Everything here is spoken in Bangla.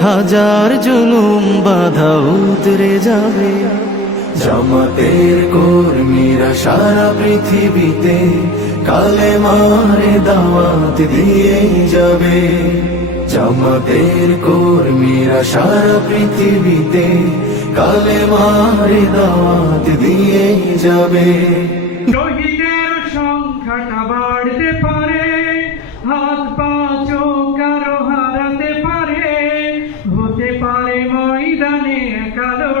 হাজার জুলুম বাধা উতরে যাবে। জামাতের কর্মীরা সারা পৃথিবীতে কালে মারে দাওয়াত দিয়ে যাবে। জামাতের কর্মীরা সারা পৃথিবীতে কালে মারে দাওয়াত দিয়ে যাবে। পারে ময়দানে লড়তে